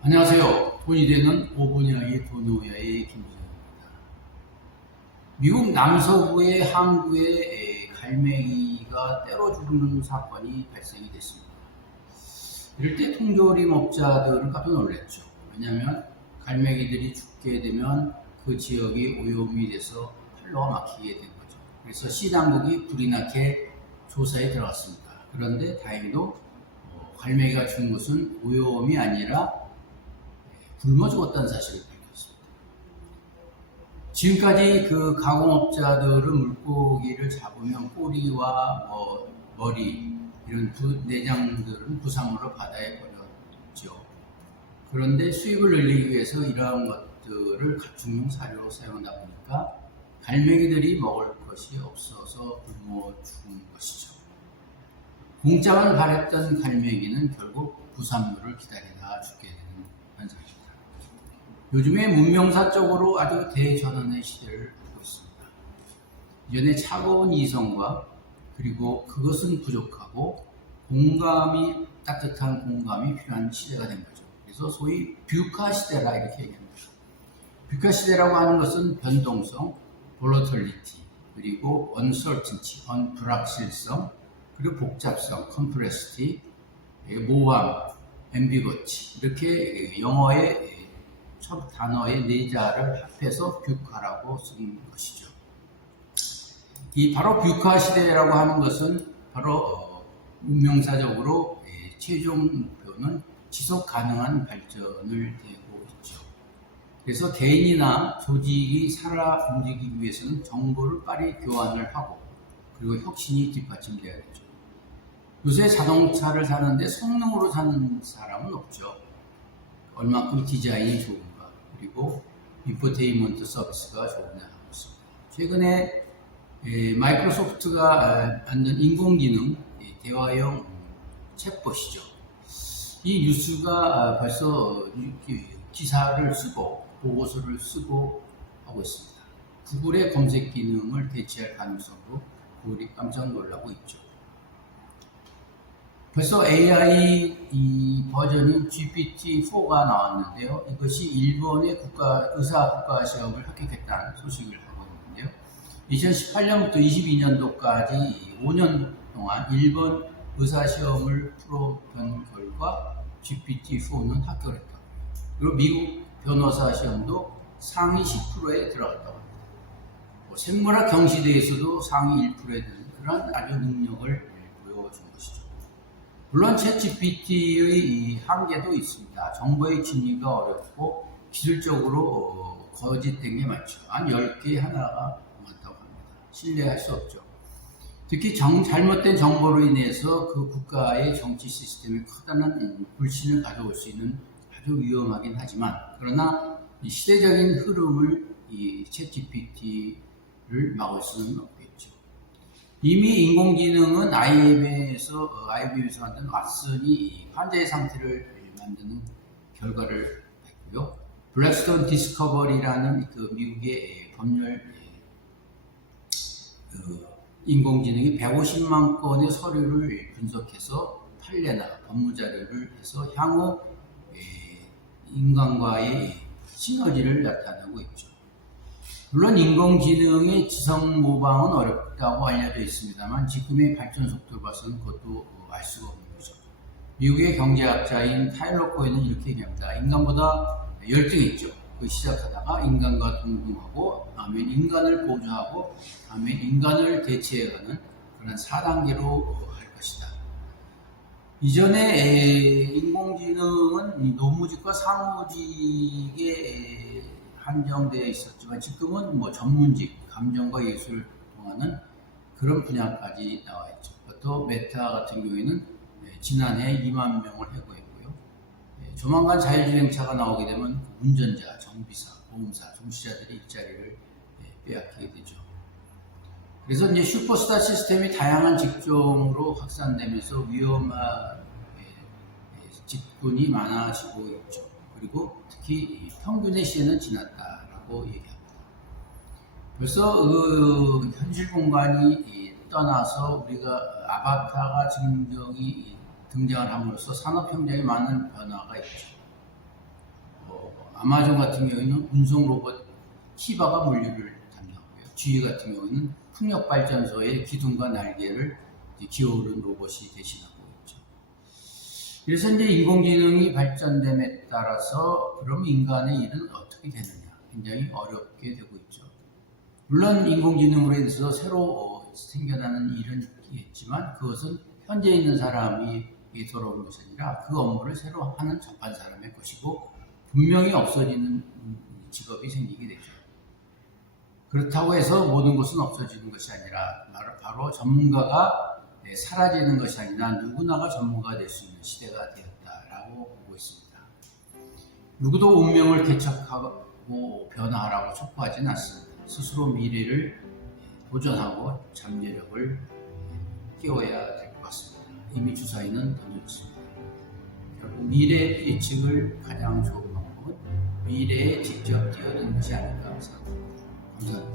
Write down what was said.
안녕하세요. 돈이 되는 5분 이야기 도노야의 김수현입니다. 미국 남서부의 항구에 갈매기가 때려 죽는 사건이 발생이 됐습니다. 이럴 때 통조림업자들은 깜짝 놀랐죠. 왜냐하면 갈매기들이 죽게 되면 그 지역이 오염이 돼서 팔로가 막히게 된 거죠. 그래서 시당국이 불이 나게 조사에 들어갔습니다. 그런데 다행히도 갈매기가 죽은 것은 오염이 아니라 굶어 죽었다는 사실을 밝혔습니다. 지금까지 그 가공업자들은 물고기를 잡으면 꼬리와 머리 이런 내장들은 부상으로 바다에 버렸죠. 그런데 수입을 늘리기 위해서 이러한 것들을 가축용 사료로 사용하다 보니까 갈매기들이 먹을 것이 없어서 굶어 죽은 것이죠. 공짜만 바랬던 갈매기는 결국 부산물을 기다리다 죽게 되는 현상입니다. 요즘에 문명사적으로 아주 대전환의 시대를 보고 있습니다. 이전에 차가운 이성과 그리고 그것은 부족하고 따뜻한 공감이 필요한 시대가 된 거죠. 그래서 소위 뷰카 시대라 이렇게 얘기합니다. 뷰카 시대라고 하는 것은 변동성, volatility, 그리고 uncertainty, 불확실성, 그리고 복잡성, complexity, 모호함, ambiguity 이렇게 영어의 첫 단어의 네 자를 합해서 뷰카라고 쓴 것이죠. 이 바로 뷰카 시대라고 하는 것은 바로 문명사적으로 최종 목표는 지속 가능한 발전을 대고 있죠. 그래서 개인이나 조직이 살아 움직이기 위해서는 정보를 빨리 교환을 하고 그리고 혁신이 뒷받침돼야 되죠. 요새 자동차를 사는데 성능으로 사는 사람은 없죠. 얼마큼 디자인이 좋은가 그리고 인포테인먼트 서비스가 좋으냐 하고 있습니다. 최근에 마이크로소프트가 만든 인공지능 대화형 챗봇이죠. 이 뉴스가 벌써 기사를 쓰고 보고서를 쓰고 하고 있습니다. 구글의 검색 기능을 대체할 가능성으로 구글이 깜짝 놀라고 있죠. 벌써 AI 버전인 GPT-4가 나왔는데요. 이것이 일본의 의사 국가시험을 합격했다는 소식을 하고 있는데요. 2018년부터 22년도까지 5년 동안 일본 의사시험을 풀어본 결과 GPT-4는 합격을 했다고 해요. 그리고 미국 변호사 시험도 상위 10%에 들어갔다고 합니다. 생물학 경시대에서도 상위 1%에 드는 그런 아주 능력을 보여준 것이죠. 물론 챗GPT의 한계도 있습니다. 정보의 진위가 어렵고 기술적으로 거짓된 게 많죠. 한 10개 하나가 많다고 합니다. 신뢰할 수 없죠. 특히 잘못된 정보로 인해서 그 국가의 정치 시스템에 커다란 불신을 가져올 수 있는 아주 위험하긴 하지만 그러나 이 시대적인 흐름을 이 챗GPT를 막을 수는 없겠죠. 이미 인공지능은 IBM에서 만든 왓슨이 환자의 상태를 만드는 결과를 했고요. 블랙스톤 디스커버리라는 그 미국의 법률 인공지능이 150만 건의 서류를 분석해서 판례나 법무자료를 해서 향후 인간과의 시너지를 나타내고 있죠. 물론 인공지능의 지성 모방은 어렵다고 알려져 있습니다만 지금의 발전 속도를 봐서는 그것도 알 수가 없는 거죠. 미국의 경제학자인 타일러 코엔은 이렇게 얘기합니다. 인간보다 열등했죠. 그 시작하다가 인간과 동등하고 다음에 인간을 보조하고 다음에 인간을 대체해가는 그런 4단계로 할 것이다. 이전에 인공지능은 노무직과 사무직에 한정되어 있었지만 지금은 전문직, 감정과 예술을 통하는 그런 분야까지 나와 있죠. 또 메타 같은 경우에는 지난해 2만 명을 해고했고요. 조만간 자율주행차가 나오게 되면 운전자, 정비사, 보험사, 종시자들이 일자리를 빼앗기게 되죠. 그래서 이제 슈퍼스타 시스템이 다양한 직종으로 확산되면서 위험한 직군이 많아지고 있죠. 그리고 특히 평균의 시에는 지났다라고 얘기합니다. 벌써 현실 공간이 떠나서 우리가 아바타가 등장을 함으로써 산업 현장에 많은 변화가 있죠. 아마존 같은 경우에는 운송 로봇 키바가 물류를 담당하고요. GE 같은 경우에는 풍력 발전소의 기둥과 날개를 기어오른 로봇이 대신하고 있죠. 그래서 이제 인공지능이 발전됨에 따라서 그럼 인간의 일은 어떻게 되느냐? 굉장히 어렵게 되고 있죠. 물론 인공지능으로 인해서 새로 생겨나는 일은 있겠지만 그것은 현재 있는 사람이 돌아오는 것이 아니라 그 업무를 새로 하는 접한 사람의 것이고 분명히 없어지는 직업이 생기게 되죠. 그렇다고 해서 모든 것은 없어지는 것이 아니라 바로 전문가가 사라지는 것이 아니라 누구나가 전문가가 될 수 있는 시대가 되었다라고 보고 있습니다. 누구도 운명을 개척하고 변화하라고 촉구하지는 않습니다. 스스로 미래를 도전하고 잠재력을 깨워야 될 것 같습니다. 이미 주사위는 던져졌습니다. 결국 미래 예측을 가장 좋은 방법은 미래에 직접 뛰어드는 것이 아닌가 생각합니다. 감사합니다.